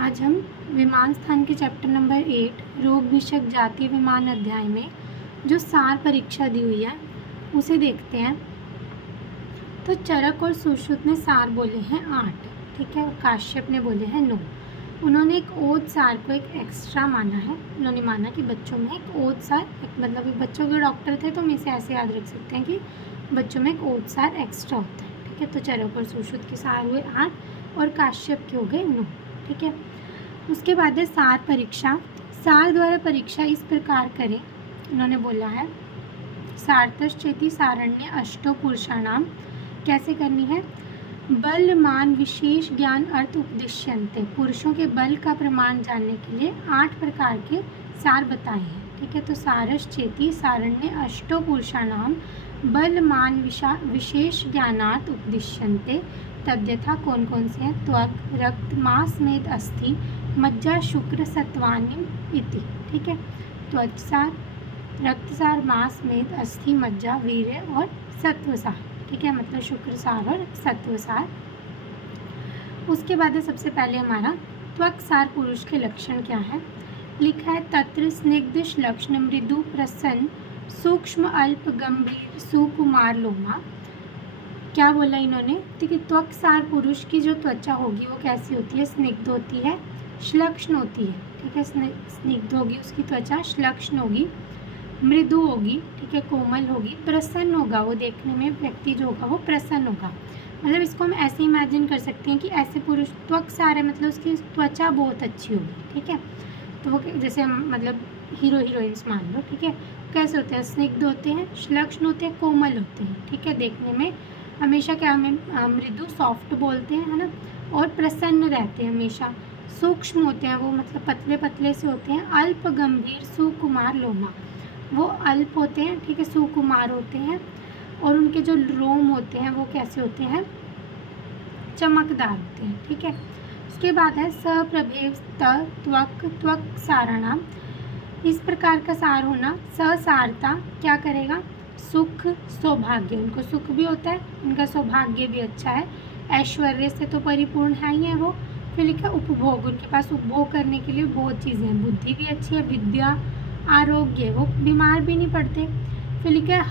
आज हम विमान स्थान के चैप्टर नंबर 8 रोग विषयक जातीय विमान अध्याय में जो सार परीक्षा दी हुई है उसे देखते हैं। तो चरक और सुश्रुत ने सार बोले हैं 8, ठीक है, और काश्यप ने बोले हैं 9। उन्होंने एक ओद सार को एक एक्स्ट्रा माना है। उन्होंने माना कि बच्चों में एक ओद सार, मतलब बच्चों के डॉक्टर थे तो हम इसे ऐसे याद रख सकते हैं कि बच्चों में एक ओद सार एक्स्ट्रा होता है, ठीक है। तो चरक और सुश्रुत के सार हुए 8 और काश्यप के हो गए 9, ठीक है। उसके बाद है सार परीक्षा। सार द्वारा परीक्षा इस प्रकार करें, उन्होंने बोला है सार्थश्चेति सारण्य अष्टो पुरुषाणाम। कैसे करनी है? बल मान विशेष ज्ञान अर्थ उपदिश्यन्ते। पुरुषों के बल का प्रमाण जानने के लिए 8 प्रकार के सार बताए हैं, ठीक है। तो सारश्चेति सारण्य अष्टो पुरुषाणाम बल मान विशेष ज्ञानार्थ उपदिश्यन्ते। तद्यथा कौन कौन से हैं? त्वक, रक्त, मांस, मेद, अस्थि, मज्जा, शुक्र, सत्वानिम इति, ठीक है। त्वचसार, रक्तसार, मांस, मेद, अस्थि, मज्जा, वीर्य और सत्वसार, ठीक है, मतलब शुक्रसार और सत्वसार। उसके बाद सबसे पहले हमारा त्वकसार पुरुष के लक्षण क्या है? लिखा है तत्र स्निग्ध श्लक्ष्ण मृदु प्रसन्न सूक्ष्म अल्प गंभीर सुकुमार लोमा। क्या बोला इन्होंने? ठीक है, त्वकसार पुरुष की जो त्वचा होगी वो कैसी होती है? स्निग्ध होती है, श्लक्ष्ण होती है, ठीक है। स्निग्ध होगी उसकी त्वचा, श्लक्ष्ण होगी, मृदु होगी, ठीक है, कोमल होगी, प्रसन्न होगा, वो देखने में व्यक्ति जो होगा वो प्रसन्न होगा। मतलब इसको हम ऐसे इमेजिन कर सकते हैं कि ऐसे पुरुष त्वकसार है, मतलब उसकी त्वचा बहुत अच्छी होगी, ठीक है। तो वो जैसे हम मतलब हीरो हीरोइंस मान लो, ठीक है, कैसे होते हैं? स्निग्ध होते हैं, श्लक्ष्ण होते हैं, कोमल होते हैं, ठीक है। देखने में हमेशा क्या हमें मृदु सॉफ्ट बोलते हैं, है ना, और प्रसन्न रहते हैं हमेशा। सूक्ष्म होते हैं वो, मतलब पतले पतले से होते हैं। अल्प गंभीर सुकुमार लोमा, वो अल्प होते हैं, ठीक है, सुकुमार होते हैं। और उनके जो रोम होते हैं वो कैसे होते हैं? चमकदार होते हैं, ठीक है। उसके बाद है सप्रभेव त्वक साराणाम। इस प्रकार का सार होना। ससारता क्या करेगा? सुख सौभाग्य, उनको सुख भी होता है, उनका सौभाग्य भी अच्छा है, ऐश्वर्य से तो परिपूर्ण है ही है वो। फिर लिखा उपभोग, उनके पास उपभोग करने के लिए बहुत चीज़ें हैं, बुद्धि भी अच्छी है, विद्या, आरोग्य, वो बीमार भी नहीं पड़ते। फिर लिखा है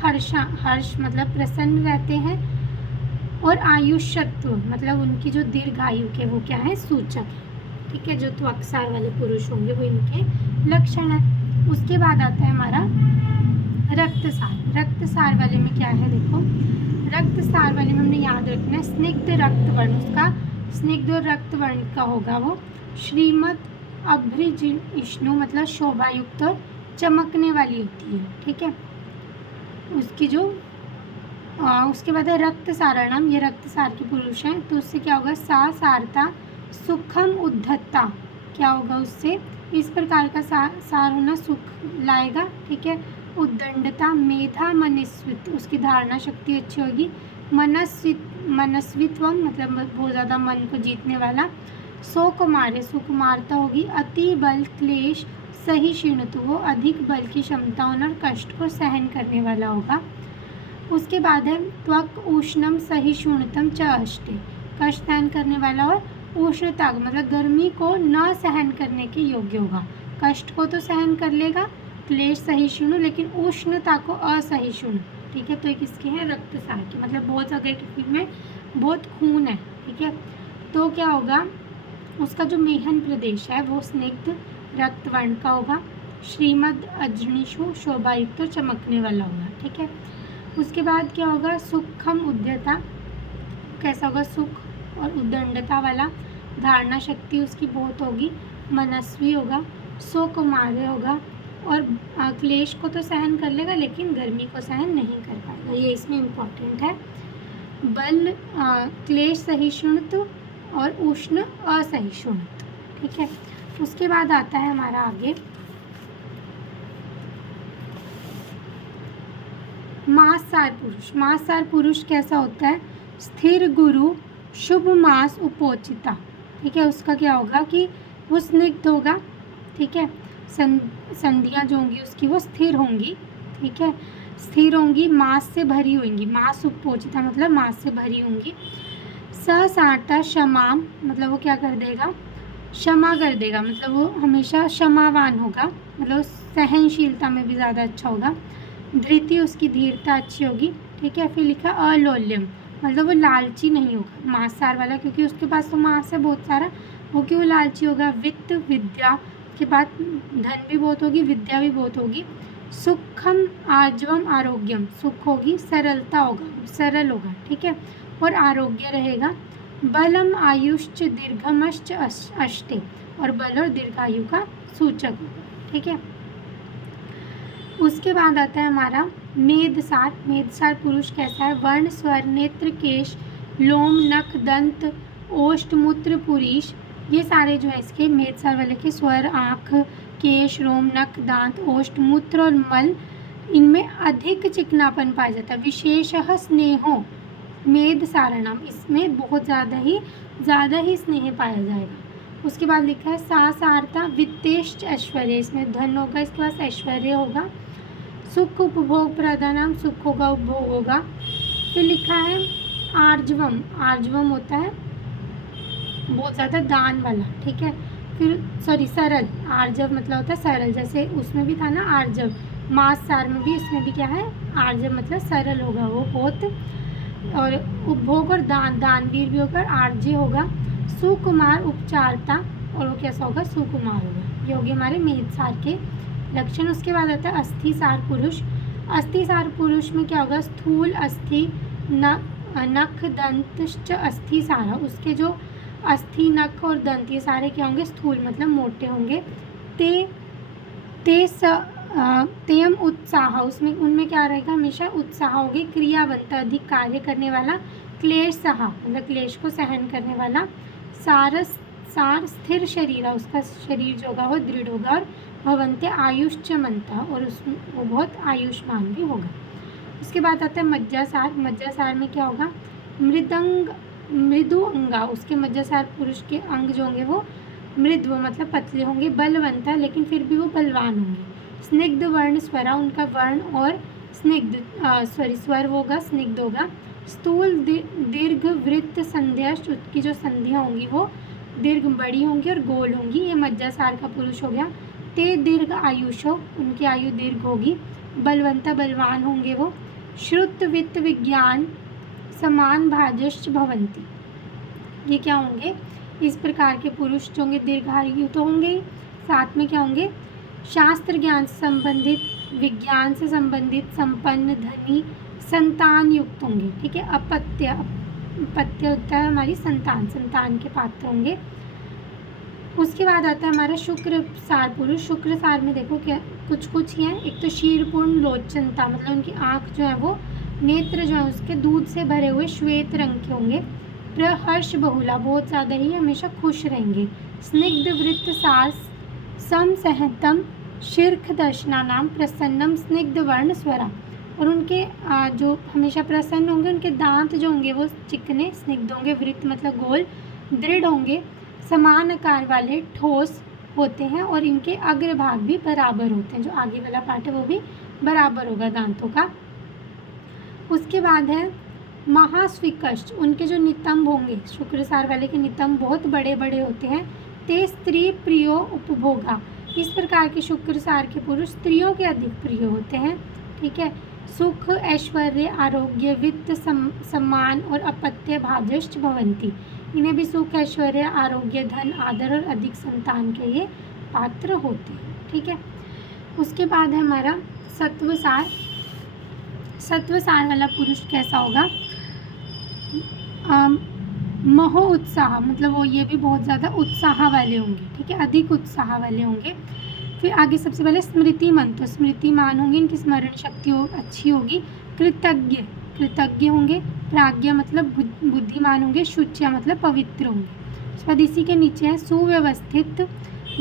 हर्ष मतलब प्रसन्न रहते हैं, और आयुष्यत्व मतलब उनकी जो दीर्घ आयु के वो क्या है? सूचक है, ठीक है। जो त्वकसार वाले पुरुष होंगे वो इनके लक्षण है। उसके बाद आता है हमारा रक्तसार। रक्तसार वाले में क्या है? देखो, रक्तसार वाले में हमने याद रखना है स्निग्ध रक्तवर्ण, उसका स्निग्ध और रक्तवर्ण का होगा वो। श्रीमद अभ्रिजिष्णु मतलब शोभायुक्त और चमकने वाली होती है, ठीक है। उसकी जो उसके बाद है रक्तसारणम, ये रक्तसार के पुरुष हैं, तो उससे क्या होगा? सारता सुखम उद्धता, क्या होगा उससे? इस प्रकार का सार होना सुख लाएगा, ठीक है। उद्दंडता, मेधा मनस्वित, उसकी धारणा शक्ति अच्छी होगी। मनस्वित्व मतलब बहुत ज़्यादा मन को जीतने वाला। सुकुमार, सुकुमारता होगी। अति बल क्लेश सहिष्णुत्व, वो अधिक बल की क्षमता होना और कष्ट को सहन करने वाला होगा। उसके बाद है त्वक उष्णम सहिष्णुतम च अष्टे, कष्ट सहन करने वाला और उष्णता मतलब गर्मी को न सहन करने के योग्य होगा। कष्ट को तो सहन कर लेगा, क्लेश सहिष्णु, लेकिन उष्णता को असहिष्णु, ठीक है। तो एक इसके हैं रक्तसार के, मतलब बहुत अगर किसी में बहुत खून है, ठीक है, तो क्या होगा? उसका जो मेहन प्रदेश है वो स्निग्ध रक्तवर्ण का होगा। श्रीमद अजनिषु शोभायुक्त और चमकने वाला होगा, ठीक है। उसके बाद क्या होगा? सुखम उद्यता, कैसा होगा? सुख और उद्दंडता वाला, धारणा शक्ति उसकी बहुत होगी। मनस्वी होगा, सुकुमार होगा, और क्लेश को तो सहन कर लेगा लेकिन गर्मी को सहन नहीं कर पाएगा, ये इसमें इम्पोर्टेंट है। बल क्लेश सहिष्णुत्व और उष्ण असहिष्णुत्व, ठीक है। उसके बाद आता है हमारा आगे मांससार पुरुष। मांससार पुरुष कैसा होता है? स्थिर गुरु शुभ मास उपोचिता, ठीक है। उसका क्या होगा कि वो स्निग्ध होगा, ठीक है। संधियाँ जो होंगी उसकी वो स्थिर होंगी, ठीक है, स्थिर होंगी, मांस से भरी होंगी। मांस उपोचिता मतलब मांस से भरी होंगी। ससारता क्षमाम मतलब वो क्या कर देगा? क्षमा कर देगा, मतलब वो हमेशा क्षमावान होगा, मतलब सहनशीलता में भी ज़्यादा अच्छा होगा। धृति, उसकी धीरता अच्छी होगी। ठीक है, फिर लिखा अलोल्यम, मतलब वो लालची नहीं होगा, मांसाहार वाला, क्योंकि उसके पास तो मांस है बहुत सारा, वो क्यों लालची होगा। वित्त, विद्या के बाद धन भी बहुत होगी, विद्या भी बहुत होगी। सुखम, आर्जवम, आरोग्यम, सुख होगी, सरलता होगा, सरल होगा। ठीक है, और आरोग्य रहेगा। बलम, आयुष्च, दीर्घमश्च, अष्टे, और बल और दीर्घायु का सूचक होगा। ठीक है, उसके बाद आता है हमारा मेदसार। मेदसार पुरुष कैसा है। वर्ण, स्वर, नेत्र, केश, लोम, नख, दंत, ओष्ठ, मूत्र, पुरीश, ये सारे जो है इसके मेदसार वाले के स्वर, आँख, केश, रोम, नख, दांत, ओष्ठ, मूत्र और मल, इनमें अधिक चिकनापन पाया जाता है। विशेषतः स्नेहो मेदसारणम, इसमें बहुत ज़्यादा ही स्नेह पाया जाएगा। उसके बाद लिखा है सासारता, वित्तेश्च, ऐश्वर्य, इसमें धन होगा, इसके पास ऐश्वर्य होगा। सुख, उपभोग, प्रधानम, सुख होगा, उपभोग होगा। फिर लिखा है आर्जवम, आर्जवम होता है बहुत ज़्यादा दान वाला। ठीक है, फिर सरल, आर्जव मतलब होता है सरल, जैसे उसमें भी था ना आर्जव, मांसाहार में भी, इसमें भी क्या है आर्जव, मतलब सरल होगा वो बहुत। और उपभोग और दानवीर भी होगा, आर्ज्य होगा। सुकुमार, उपचारता, और वो कैसा होगा, सुकुमार होगा। ये हो गए हमारे मेदसार के लक्षण। उसके बाद आता है अस्थिसार पुरुष। अस्थिसार पुरुष में क्या होगा, स्थूल अस्थि, नख, दंत, अस्थिसार, उसके जो अस्थि, नख और दंत, ये सारे क्या होंगे, स्थूल मतलब मोटे होंगे। तेम उत्साह, उसमें उनमें क्या रहेगा, हमेशा उत्साह होगी। क्रियावंत, अधिक कार्य करने वाला। क्लेश सहा, मतलब क्लेश को सहन करने वाला। सार, स्थिर शरीर, उसका शरीर जो होगा वो दृढ़ होगा। और भवंते आयुष्यमंता, और उसमें वो बहुत आयुष्मान भी होगा। उसके बाद आता है मज्जासार। मज्जासार में क्या होगा, मृदु अंगा, उसके मज्जासार पुरुष के अंग जो होंगे वो मृदु मतलब पतले होंगे। बलवंता, लेकिन फिर भी वो बलवान होंगे। स्निग्ध वर्ण स्वरा, उनका वर्ण और स्निग्ध स्वर होगा, स्निग्ध होगा। स्थूल, दीर्घ, वृत्त, संध्या, की जो संधियाँ होंगी वो दीर्घ बड़ी होंगी और गोल होंगी। ये मज्जासार का पुरुष हो गया। ते दीर्घ आयुषो, उनकी आयु दीर्घ होगी। बलवंता, बलवान होंगे वो। श्रुत, वित्त, विज्ञान, समान भाजश्च भवंती, ये क्या होंगे, इस प्रकार के पुरुष जो होंगे दीर्घायु तो होंगे, साथ में क्या होंगे, शास्त्र ज्ञान से संबंधित, विज्ञान से संबंधित, संपन्न, धनी, संतान युक्त होंगे। ठीक है, अपत्य होता है हमारी संतान के पात्र होंगे। उसके बाद आता है हमारा शुक्र सार पुरुष। शुक्र सार में देखो क्या कुछ ही है। एक तो शीरपूर्ण लोचनता, मतलब उनकी आँख जो है वो, नेत्र जो है उसके दूध से भरे हुए श्वेत रंग के होंगे। प्रहर्ष बहुला, बहुत ज़्यादा ही हमेशा खुश रहेंगे। स्निग्ध वृत्त सार, सम सहतम, शीर्ष दर्शना नाम, प्रसन्नम, स्निग्ध वर्ण स्वरा, और उनके जो हमेशा प्रसन्न होंगे, उनके दांत जो होंगे वो चिकने स्निग्ध होंगे। वृत्त मतलब गोल, दृढ़ होंगे, समान आकार वाले, ठोस होते हैं, और इनके अग्रभाग भी बराबर होते हैं, जो आगे वाला पार्ट है वो भी बराबर होगा दांतों का। उसके बाद है महास्विकष्ट, उनके जो नितंब होंगे, शुक्रसार वाले के नितंब बहुत बड़े बड़े होते हैं। ते स्त्री प्रियो उपभोगा, इस प्रकार के शुक्रसार के पुरुष स्त्रियों के अधिक प्रिय होते हैं। ठीक है, सुख, ऐश्वर्य, आरोग्य, वित्त, सम्मान और अपत्य भाजश्च भवंती, इन्हें भी सुख, ऐश्वर्य, आरोग्य, धन, आदर और अधिक संतान के ये पात्र होते हैं। ठीक है, उसके बाद है हमारा सत्वसार। सत्वसार वाला पुरुष कैसा होगा, महो उत्साह, मतलब वो ये भी बहुत ज़्यादा उत्साह वाले होंगे। ठीक है, अधिक उत्साह वाले होंगे। फिर आगे सबसे पहले स्मृतिमान, तो स्मृतिमान होंगे, इनकी स्मरण शक्ति अच्छी होगी। कृतज्ञ होंगे। प्राज्ञा मतलब बुद्धिमान होंगे। शुच्या मतलब पवित्र होंगे। उसके बाद इसी के नीचे है सुव्यवस्थित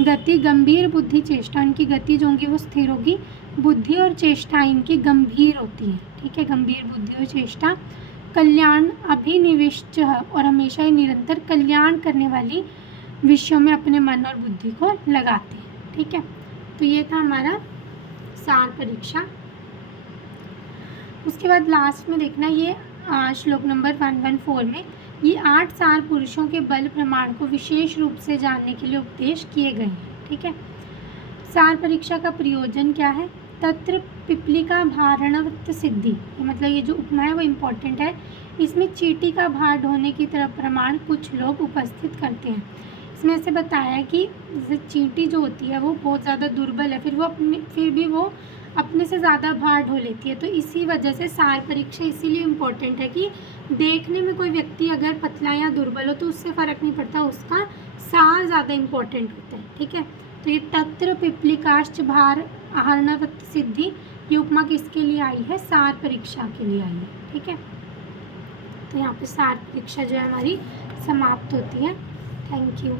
गति, गंभीर बुद्धि, चेष्टा, इनकी गति जो होंगी वो स्थिर होगी। बुद्धि और चेष्टा इनकी गंभीर होती है। ठीक है, गंभीर बुद्धि और चेष्टा। कल्याण, अभिनिविष्ट, और हमेशा ही निरंतर कल्याण करने वाली विषयों में अपने मन और बुद्धि को लगाते हैं। ठीक है, तो ये था हमारा सार परीक्षा। उसके बाद लास्ट में देखना ये श्लोक नंबर 114 में ये 8 सार पुरुषों के बल प्रमाण को विशेष रूप से जानने के लिए उपदेश किए गए हैं। ठीक है, सार परीक्षा का प्रयोजन क्या है? तत्र पिपलिका भारणवत सिद्धि, ये मतलब ये जो उपमा है वो इम्पोर्टेंट है। इसमें चींटी का भार ढोने की तरफ प्रमाण कुछ लोग उपस्थित करते हैं। इसमें ऐसे बताया है कि जैसे चींटी जो होती है वो बहुत ज़्यादा दुर्बल है, फिर भी वो अपने से ज़्यादा भार ढो लेती है। तो इसी वजह से सार परीक्षा इसीलिए इम्पोर्टेंट है कि देखने में कोई व्यक्ति अगर पतला या दुर्बल हो तो उससे फ़र्क नहीं पड़ता, उसका सार ज़्यादा इम्पोर्टेंट होता है। ठीक है, तो ये तत्र पिपलिकाश्च भार आहरणवत सिद्धि, ये उपमा किसके लिए आई है? सार परीक्षा के लिए आई है। ठीक है, तो यहाँ पे सार परीक्षा जो है हमारी समाप्त होती है। Thank you.